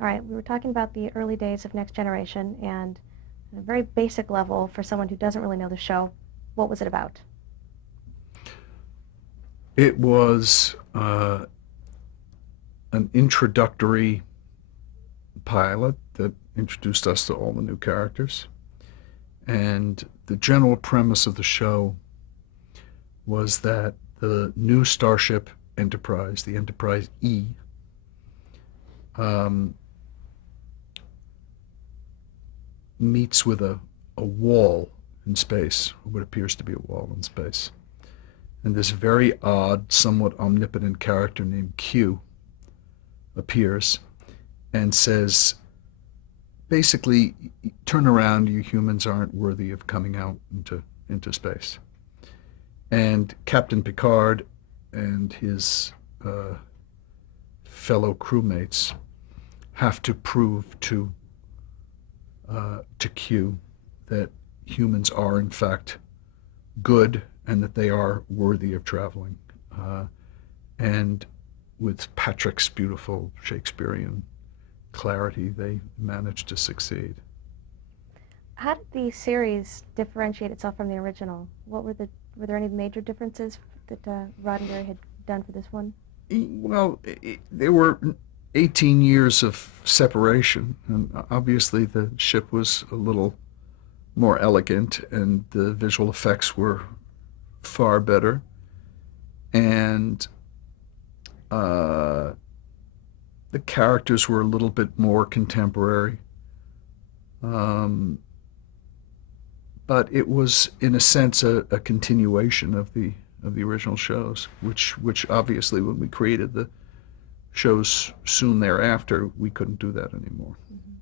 All right, we were talking about the early days of Next Generation, and at a very basic level, for someone who doesn't really know the show, what was it about? It was an introductory pilot that introduced us to all the new characters. And the general premise of the show was that the new Starship Enterprise, the Enterprise E, um, meets with a wall in space, what appears to be a wall in space. And this very odd, somewhat omnipotent character named Q appears and says, basically, turn around, you humans aren't worthy of coming out into space. And Captain Picard and his uh, fellow crewmates have to prove to Q that humans are in fact good and that they are worthy of traveling. And with Patrick's beautiful Shakespearean clarity, they managed to succeed. How did the series differentiate itself from the original? Were there any major differences that Roddenberry had done for this one? Well, there were 18 years of separation, and obviously the ship was a little more elegant, and the visual effects were far better, and uh, the characters were a little bit more contemporary. Um, but it was, in a sense, a continuation of the original shows, which obviously, when we created the shows soon thereafter, we couldn't do that anymore. Mhm.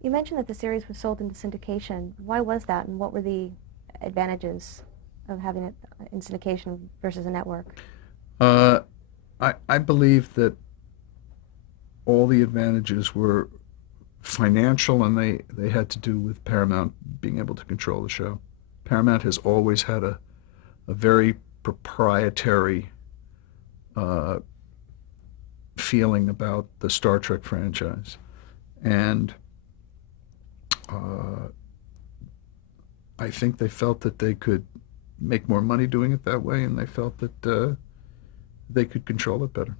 You mentioned that the series was sold into syndication. Why was that, and what were the advantages of having it in syndication versus a network? Uh, I believe that all the advantages were financial, and they had to do with Paramount being able to control the show. Paramount has always had a very proprietary uh, feeling about the Star Trek franchise. And uh, I think they felt that they could make more money doing it that way, and they felt that they could control it better.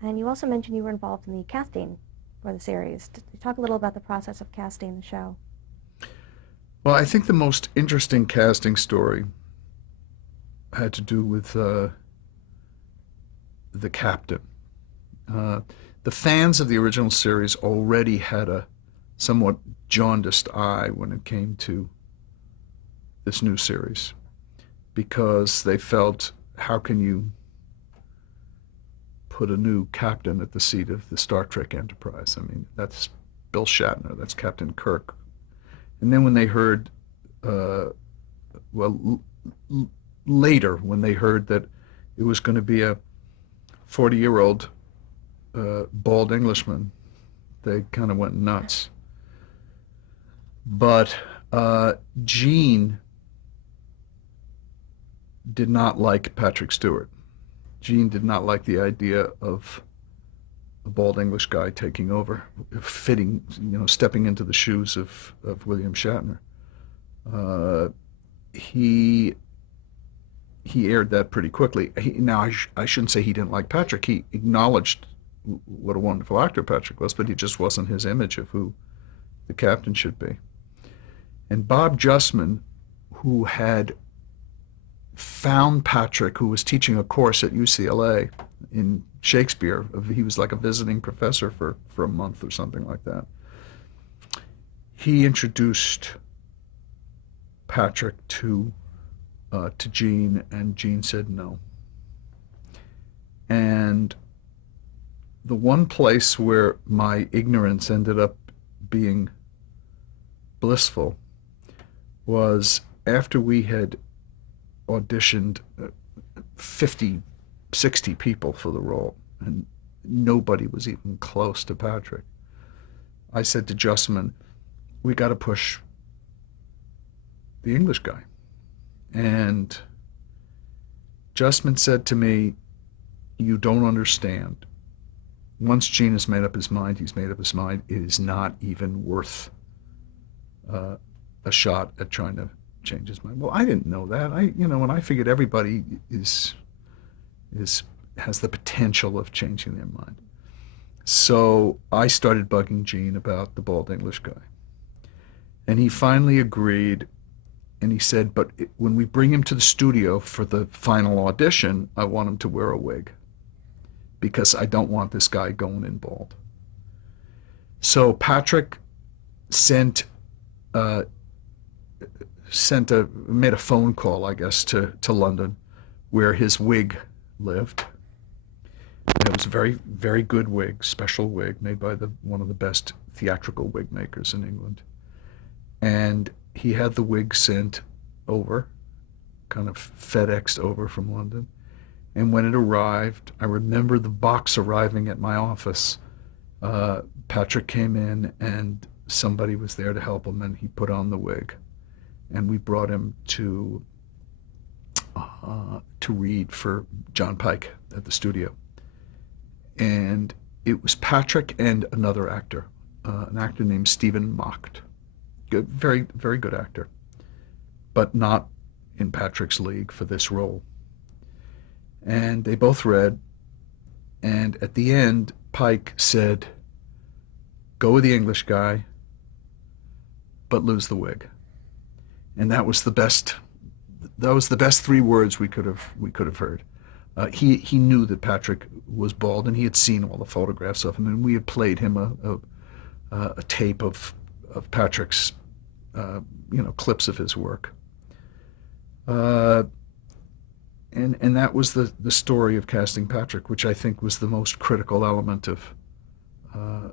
And you also mentioned you were involved in the casting for the series. Talk a little about the process of casting the show. Well, I think the most interesting casting story had to do with the captain. Uh, the fans of the original series already had a somewhat jaundiced eye when it came to this new series because they felt, how can you put a new captain at the seat of the Star Trek Enterprise? I mean, that's Bill Shatner, that's Captain Kirk. And then when they heard, uh, well, later, when they heard that it was going to be a 40-year-old bald Englishman, they kind of went nuts. But Gene did not like Patrick Stewart. Gene did not like the idea of a bald English guy taking over, fitting, stepping into the shoes of William Shatner. Uh, he he aired that pretty quickly. I shouldn't say he didn't like Patrick. He acknowledged what a wonderful actor Patrick was, but he just wasn't his image of who the captain should be. And Bob Justman, who had found Patrick, who was teaching a course at UCLA in Shakespeare. He was like a visiting professor for a month or something like that. He introduced Patrick to Gene, and Gene said no. And the one place where my ignorance ended up being blissful was after we had auditioned 50, 60 people for the role, and nobody was even close to Patrick. I said to Justman, we got to push the English guy. And Justman said to me, you don't understand. once Gene has made up his mind, he's made up his mind. It is not even worth uh, a shot at trying to change his mind. Well, I didn't know that. When I figured everybody is has the potential of changing their mind. So I started bugging Gene about the bald English guy. And he finally agreed, and he said, but when we bring him to the studio for the final audition, I want him to wear a wig because I don't want this guy going in bald. So Patrick sent made a phone call, I guess, to London, where his wig lived. And it was a very, very good wig, special wig made by one of the best theatrical wig makers in England. And he had the wig sent over, kind of FedExed over from London. And when it arrived, I remember the box arriving at my office. Patrick came in and somebody was there to help him, and he put on the wig. And we brought him to read for John Pike at the studio. And it was Patrick and another actor, an actor named Stephen Macht. Good, very, very good actor, but not in Patrick's league for this role. And they both read, and at the end, Pike said, go with the English guy, but lose the wig. And that was the best 3 words we could have heard. He knew that Patrick was bald, and he had seen all the photographs of him, and we had played him a tape of Patrick's clips of his work. And that was the story of casting Patrick, which I think was the most critical element of the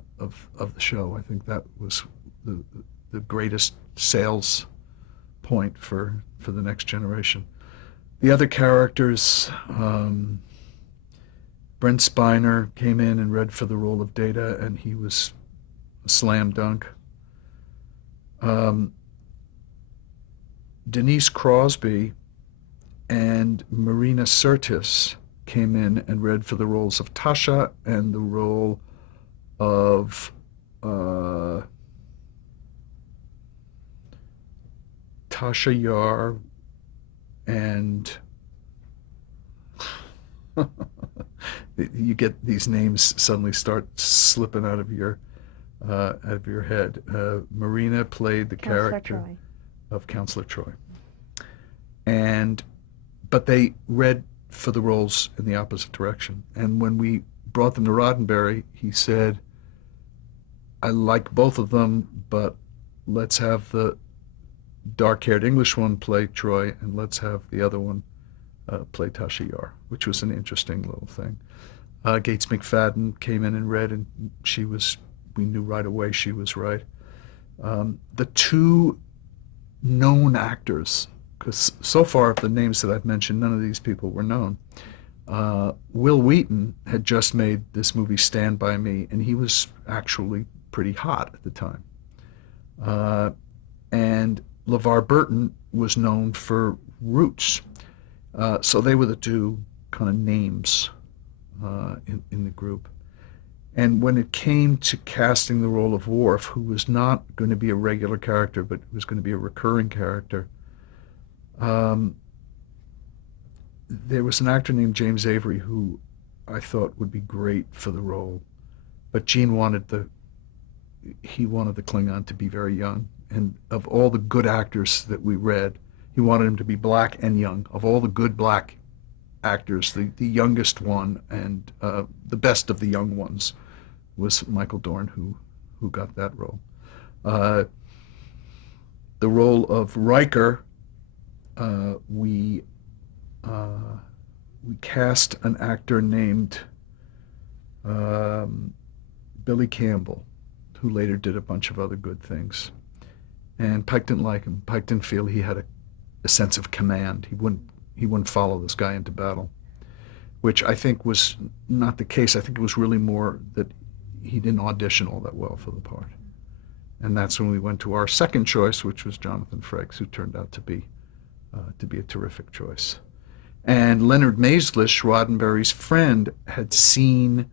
show. I think that was the greatest sales point for the next generation. The other characters, Brent Spiner came in and read for the role of Data, and he was a slam dunk. Denise Crosby and Marina Sirtis came in and read for the roles of Tasha and the role of Tasha Yar and you get these names suddenly start slipping out of your head. Marina played the character of Counselor Troy, but they read for the roles in the opposite direction. And when we brought them to Roddenberry, he said, I like both of them, but let's have the dark-haired English one play Troy, and let's have the other one play Tasha Yar, which was an interesting little thing. Gates McFadden came in and read, and we knew right away she was right. The 2 known actors, because so far of the names that I've mentioned, none of these people were known. Will Wheaton had just made this movie Stand By Me, and he was actually pretty hot at the time. And LeVar Burton was known for Roots. So they were the 2 kind of names in the group. And when it came to casting the role of Worf, who was not going to be a regular character, but was going to be a recurring character, there was an actor named James Avery who I thought would be great for the role. But Gene wanted the Klingon to be very young. And of all the good actors that we read, he wanted him to be black and young. Of all the good black actors, the youngest one and the best of the young ones was Michael Dorn, who got that role. The role of Riker, we cast an actor named Billy Campbell, who later did a bunch of other good things. And Pike didn't like him. Pike didn't feel he had a sense of command. He wouldn't follow this guy into battle, which I think was not the case. I think it was really more that he didn't audition all that well for the part. And that's when we went to our second choice, which was Jonathan Frakes, who turned out to be a terrific choice. And Leonard Maizlish, Roddenberry's friend, had seen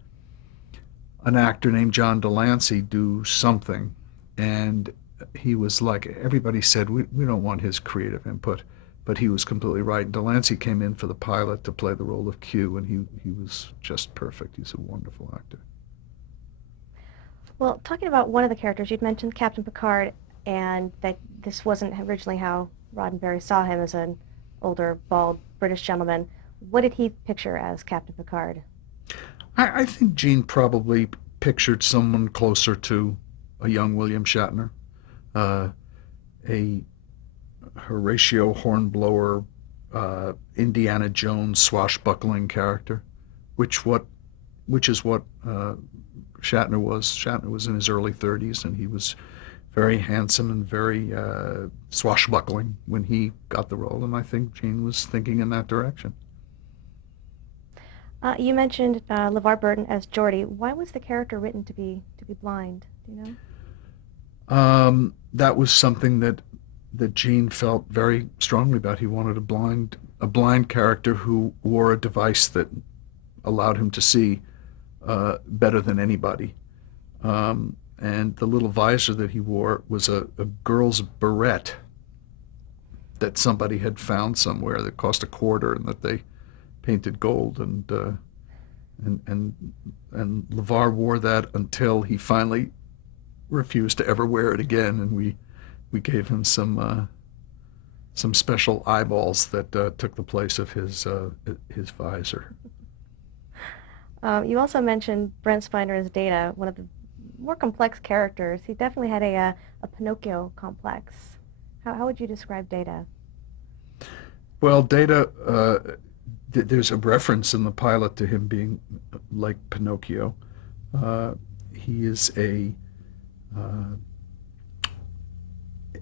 an actor named John Delancey do something, and he was like, everybody said, we don't want his creative input, but he was completely right. And Delancey came in for the pilot to play the role of Q, and he was just perfect. He's a wonderful actor. Well, talking about one of the characters, you'd mentioned Captain Picard, and that this wasn't originally how Roddenberry saw him, as an older, bald British gentleman. What did he picture as Captain Picard? I think Gene probably pictured someone closer to a young William Shatner, uh, a Horatio Hornblower, Indiana Jones swashbuckling character, which what which is what Shatner was. Shatner was in his early 30s, and he was very handsome and very swashbuckling when he got the role, and I think Gene was thinking in that direction. You mentioned LeVar Burton as Geordi. Why was the character written to be blind? Do you know? That was something that Gene felt very strongly about. He wanted a blind character who wore a device that allowed him to see better than anybody. And the little visor that he wore was a girl's barrette that somebody had found somewhere that cost a quarter and that they painted gold. And LeVar wore that until he finally refused to ever wear it again, and we gave him some special eyeballs that took the place of his visor. You also mentioned Brent Spiner as Data, one of the more complex characters. He definitely had a Pinocchio complex. How would you describe Data? Well, Data, there's a reference in the pilot to him being like Pinocchio. He is uh,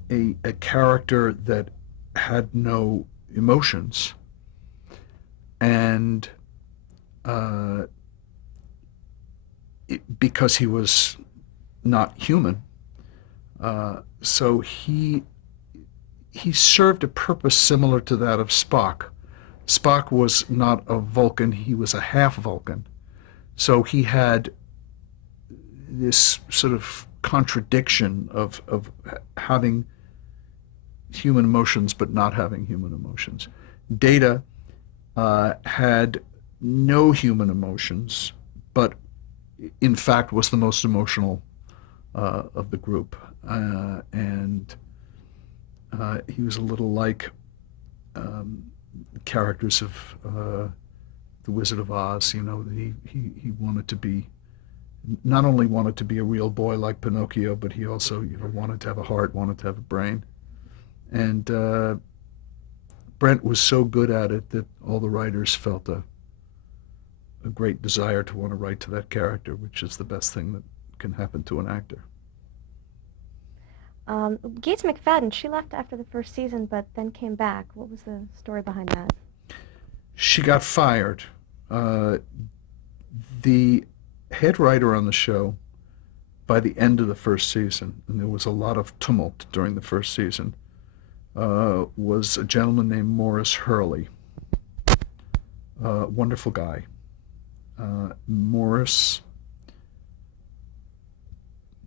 a character that had no emotions, and because he was not human, so he served a purpose similar to that of Spock. Spock was not a Vulcan; he was a half Vulcan. So he had this sort of contradiction of having human emotions but not having human emotions. Data had no human emotions, but in fact was the most emotional of the group. And he was a little like um, characters of The Wizard of Oz. You know, he wanted to be, not only wanted to be a real boy like Pinocchio, but he also, wanted to have a heart, wanted to have a brain. And Brent was so good at it that all the writers felt a great desire to want to write to that character, which is the best thing that can happen to an actor. Gates McFadden, she left after the first season, but then came back. What was the story behind that? She got fired. The head writer on the show, by the end of the first season, and there was a lot of tumult during the first season, was a gentleman named Morris Hurley. Wonderful guy. Morris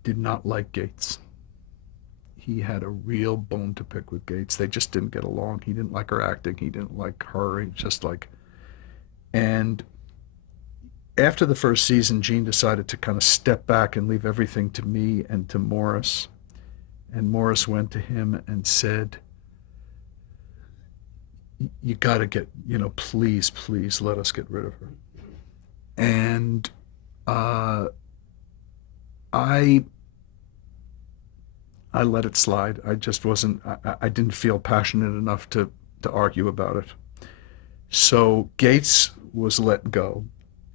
did not like Gates. He had a real bone to pick with Gates. They just didn't get along. He didn't like her acting. He didn't like her. He just like, and after the first season, Gene decided to kind of step back and leave everything to me and to Morris. And Morris went to him and said, "You got to get, please, please let us get rid of her." And I I let it slide. I just wasn't. I didn't feel passionate enough to argue about it. So Gates was let go,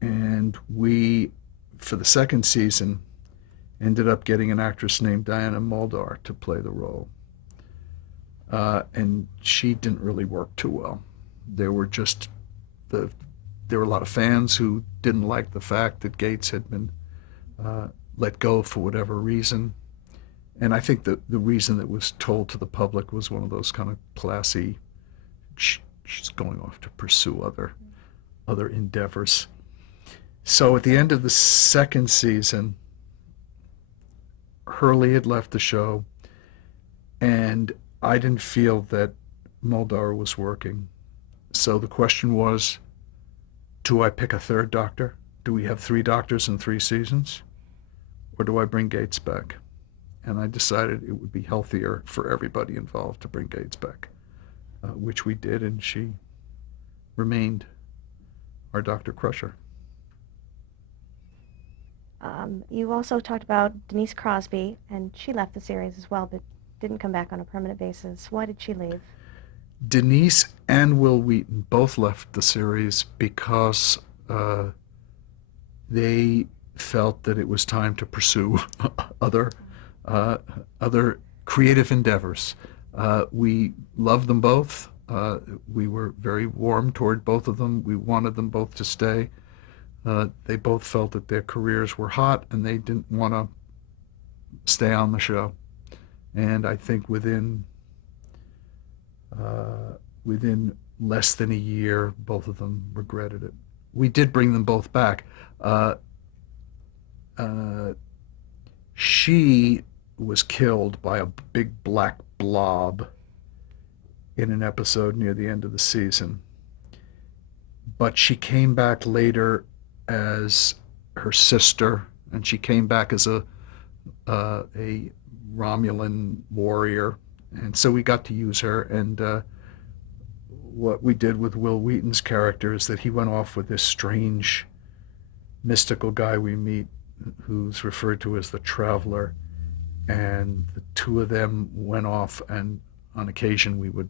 and we, for the second season, ended up getting an actress named Diana Muldaur to play the role. And she didn't really work too well. There were just the there were a lot of fans who didn't like the fact that Gates had been let go for whatever reason. And I think that the reason that was told to the public was one of those kind of classy, she's going off to pursue other endeavors. So at the end of the second season, Hurley had left the show, and I didn't feel that Muldaur was working. So the question was, do I pick a third doctor? Do we have three doctors in 3 seasons? Or do I bring Gates back? And I decided it would be healthier for everybody involved to bring Gates back, which we did, and she remained our Dr. Crusher. You also talked about Denise Crosby, and she left the series as well, but didn't come back on a permanent basis. Why did she leave? Denise and Will Wheaton both left the series because they felt that it was time to pursue other other creative endeavors. We loved them both. We were very warm toward both of them. We wanted them both to stay. They both felt that their careers were hot and they didn't want to stay on the show. And I think within less than a year, both of them regretted it. We did bring them both back. She was killed by a big black blob in an episode near the end of the season. But she came back later as her sister, and she came back as a Romulan warrior, and so we got to use her. And what we did with Will Wheaton's character is that he went off with this strange mystical guy we meet who's referred to as the Traveler, and the two of them went off, and on occasion we would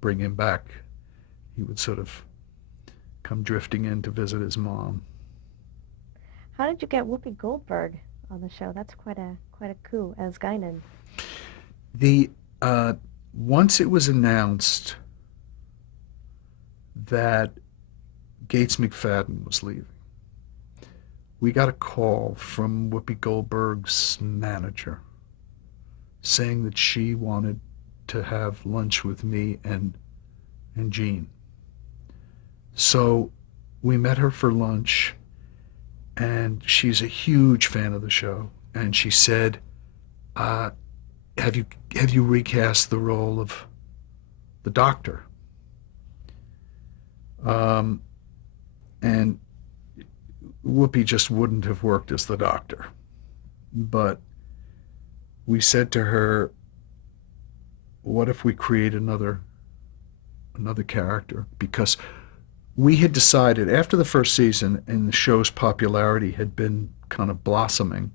bring him back. He would sort of come drifting in to visit his mom. How did you get Whoopi Goldberg on the show? That's quite a coup as Guinan. The Once it was announced that Gates McFadden was leaving, we got a call from Whoopi Goldberg's manager saying that she wanted to have lunch with me and Gene. So we met her for lunch, and she's a huge fan of the show. And she said, "Have you recast the role of the Doctor?" And Whoopi just wouldn't have worked as the Doctor. But we said to her, "What if we create another character?" Because we had decided after the first season and the show's popularity had been kind of blossoming,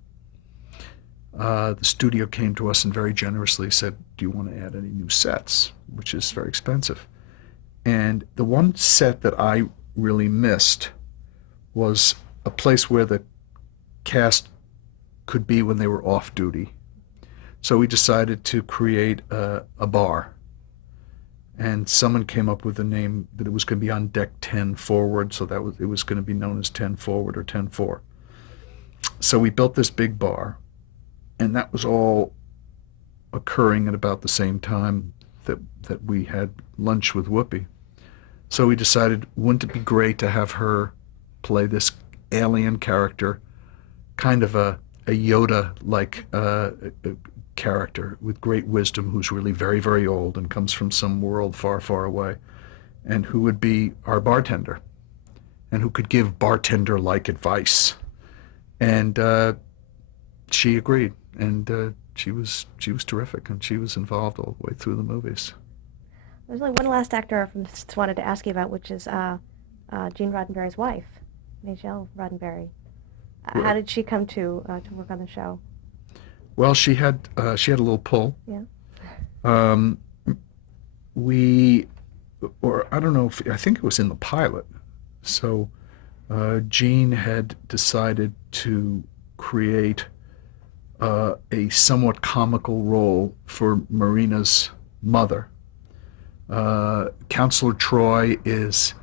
the studio came to us and very generously said, "Do you want to add any new sets?" Which is very expensive. And the one set that I really missed was a place where the cast could be when they were off duty. So we decided to create a bar. And someone came up with the name that it was going to be on deck 10 forward, so it was going to be known as 10 forward or 10-4. So we built this big bar, and that was all occurring at about the same time that we had lunch with Whoopi. So we decided, wouldn't it be great to have her play this alien character, kind of a Yoda-like character with great wisdom, who's really very, very old and comes from some world far, far away, and who would be our bartender and who could give bartender-like advice. And she agreed, and she was terrific, and she was involved all the way through the movies. There's only one last actor I just wanted to ask you about, which is Gene Roddenberry's wife, Majel Roddenberry. How did she come to work on the show? Well, she had a little pull. Yeah. I don't know I think it was in the pilot. So Gene had decided to create a somewhat comical role for Marina's mother. Counselor Troy is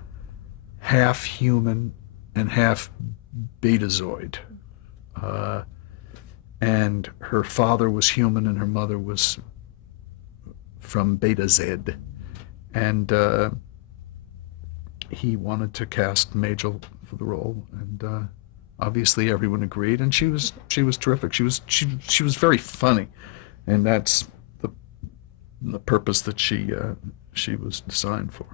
half human and half betazoid. And her father was human and her mother was from Beta Z. And he wanted to cast Majel for the role, and obviously everyone agreed, and she was terrific. She was very funny, and that's the purpose that she was designed for.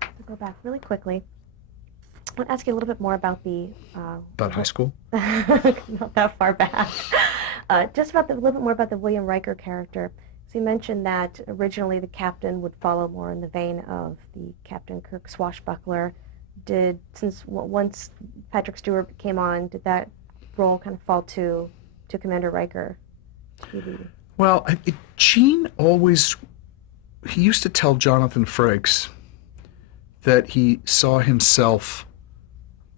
To go back really quickly, I want to ask you a little bit more about the About high school? not that far back. Just about a little bit more about the William Riker character. So you mentioned that originally the captain would follow more in the vein of the Captain Kirk swashbuckler. Once Patrick Stewart came on, did that role kind of fall to Commander Riker? Well, Gene always, he used to tell Jonathan Frakes that he saw himself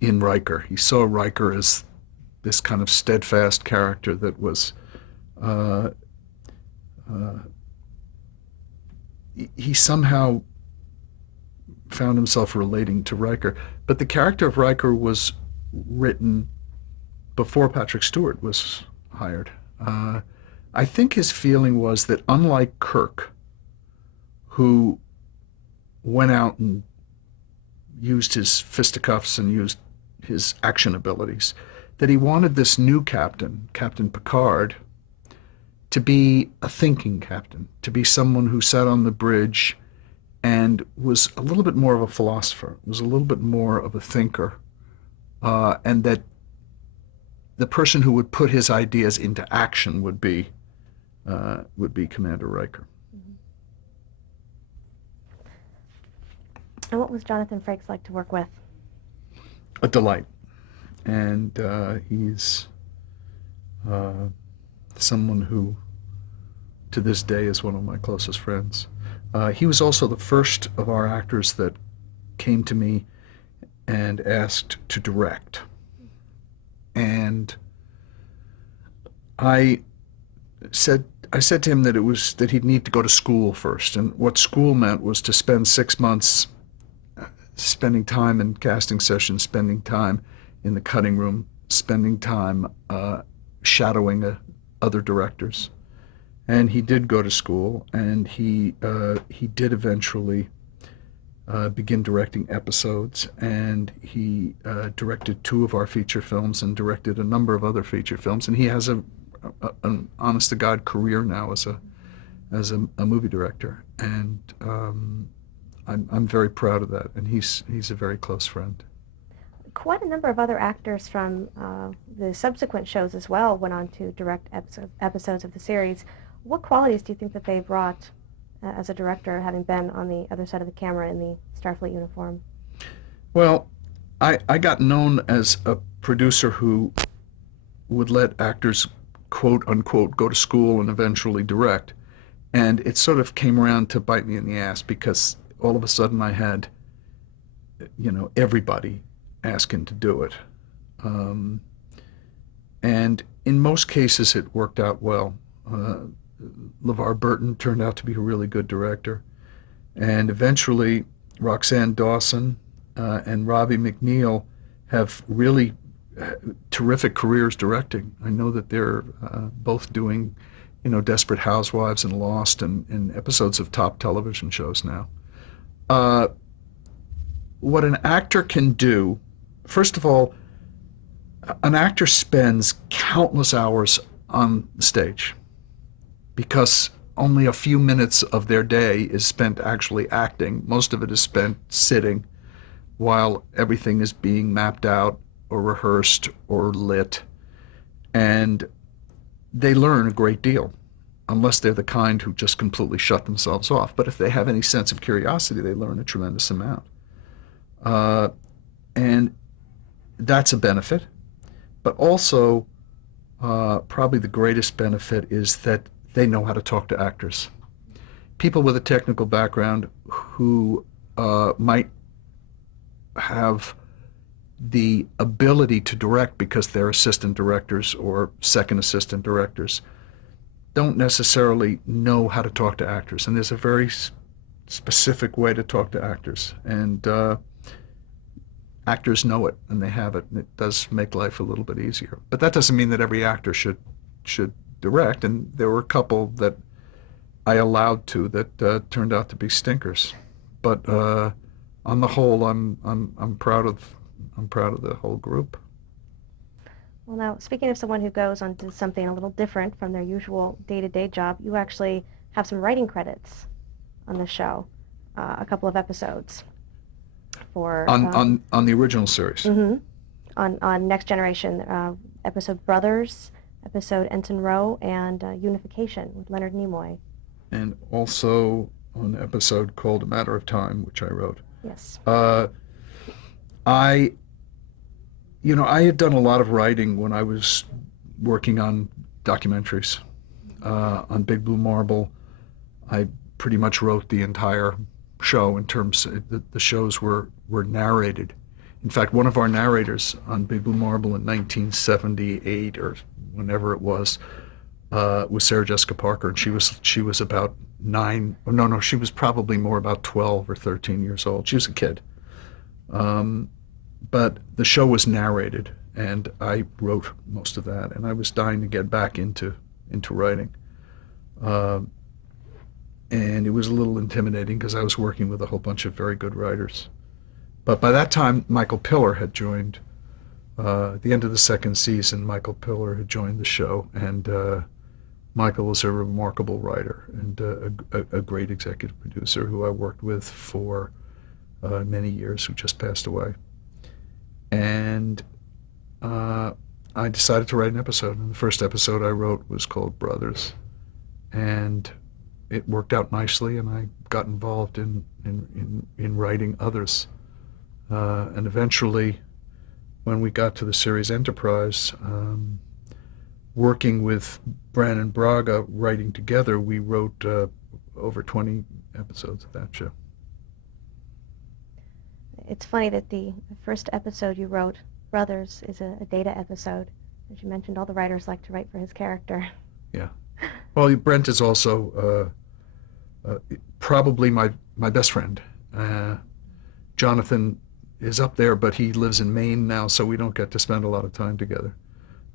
in Riker. He saw Riker as this kind of steadfast character that was, he somehow found himself relating to Riker. But the character of Riker was written before Patrick Stewart was hired. I think his feeling was that unlike Kirk, who went out and used his fisticuffs and used his action abilities, that he wanted this new captain, Captain Picard, to be a thinking captain, to be someone who sat on the bridge and was a little bit more of a philosopher, was a little bit more of a thinker, and that the person who would put his ideas into action would be Commander Riker. And what was Jonathan Frakes like to work with? A delight, and he's someone who, to this day, is one of my closest friends. He was also the first of our actors that came to me and asked to direct. And I said to him that he'd need to go to school first, and what school meant was to spend 6 months spending time in casting sessions, spending time in the cutting room, spending time shadowing other directors. And he did go to school, and he did eventually begin directing episodes, and he directed 2 of our feature films and directed a number of other feature films, and he has an honest-to-God career now as a movie director, and I'm very proud of that, and he's a very close friend. Quite a number of other actors from the subsequent shows as well went on to direct episodes of the series. What qualities do you think that they brought as a director, having been on the other side of the camera in the Starfleet uniform? Well, I got known as a producer who would let actors, quote unquote, go to school and eventually direct. And it sort of came around to bite me in the ass, because all of a sudden I had, everybody asking to do it. And in most cases it worked out well. LeVar Burton turned out to be a really good director. And eventually Roxanne Dawson and Robbie McNeil have really terrific careers directing. I know that they're both doing, Desperate Housewives and Lost and episodes of top television shows now. What an actor can do, first of all, an actor spends countless hours on the stage, because only a few minutes of their day is spent actually acting. Most of it is spent sitting while everything is being mapped out or rehearsed or lit. And they learn a great deal, unless they're the kind who just completely shut themselves off. But if they have any sense of curiosity, they learn a tremendous amount. And that's a benefit. But also, probably the greatest benefit is that they know how to talk to actors. People with a technical background who might have the ability to direct because they're assistant directors or second assistant directors don't necessarily know how to talk to actors. And there's a very specific way to talk to actors. And actors know it, and they have it, and it does make life a little bit easier. But that doesn't mean that every actor should direct, and there were a couple that I allowed to that turned out to be stinkers. But on the whole, I'm proud of the whole group. Well, now, speaking of someone who goes on to something a little different from their usual day-to-day job, you actually have some writing credits on the show, a couple of episodes for On the original series. on Next Generation, episode Brothers, episode Ensign Rowe, and Unification with Leonard Nimoy. And also on an episode called A Matter of Time, which I wrote. Yes. I I had done a lot of writing when I was working on documentaries. On Big Blue Marble, I pretty much wrote the entire show in terms the shows were narrated. In fact, one of our narrators on Big Blue Marble in 1978 or whenever it was Sarah Jessica Parker, and she was about 9. Oh, no, she was probably more about 12 or 13 years old. She was a kid. But the show was narrated, and I wrote most of that, and I was dying to get back into writing. And it was a little intimidating because I was working with a whole bunch of very good writers. But by that time, Michael Piller had joined. At the end of the second season, Michael Piller had joined the show, and Michael was a remarkable writer and a great executive producer who I worked with for many years, who just passed away. And I decided to write an episode. And the first episode I wrote was called Brothers. And it worked out nicely, and I got involved in writing others. And eventually, when we got to the series Enterprise, working with Brannon Braga, writing together, we wrote over 20 episodes of that show. It's funny that the first episode you wrote, Brothers, is a Data episode. As you mentioned, all the writers like to write for his character. Yeah. Well, Brent is also probably my best friend. Jonathan is up there, but he lives in Maine now, so we don't get to spend a lot of time together.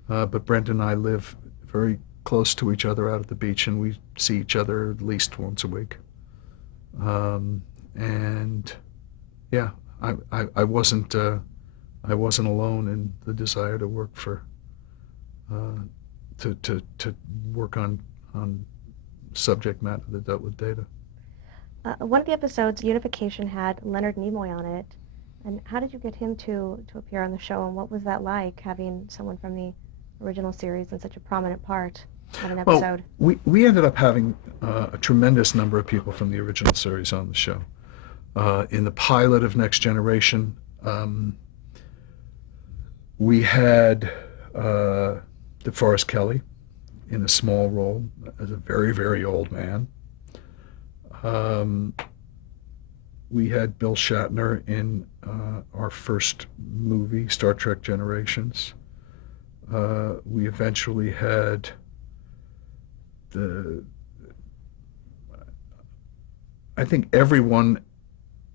But Brent and I live very close to each other out at the beach, and we see each other at least once a week. And yeah, I wasn't alone in the desire to work for to work on subject matter that dealt with data. One of the episodes, Unification, had Leonard Nimoy on it. And how did you get him to appear on the show, and what was that like, having someone from the original series in such a prominent part on an episode? Well, we ended up having a tremendous number of people from the original series on the show. In the pilot of Next Generation, we had DeForest Kelley in a small role as a very, very old man. We had Bill Shatner in our first movie, Star Trek Generations. We eventually had I think everyone,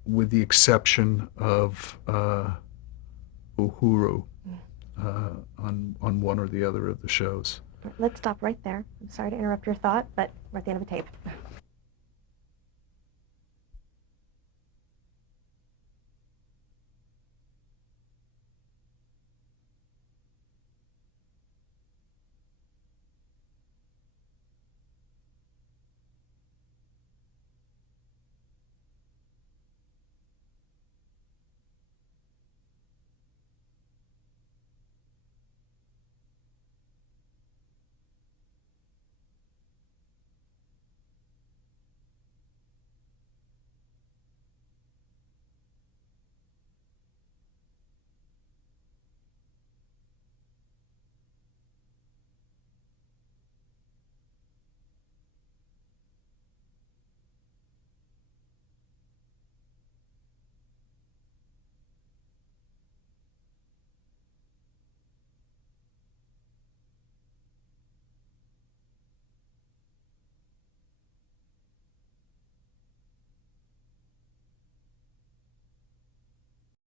with the exception of Uhuru, on one or the other of the shows. Let's stop right there. I'm sorry to interrupt your thought, but we're at the end of the tape.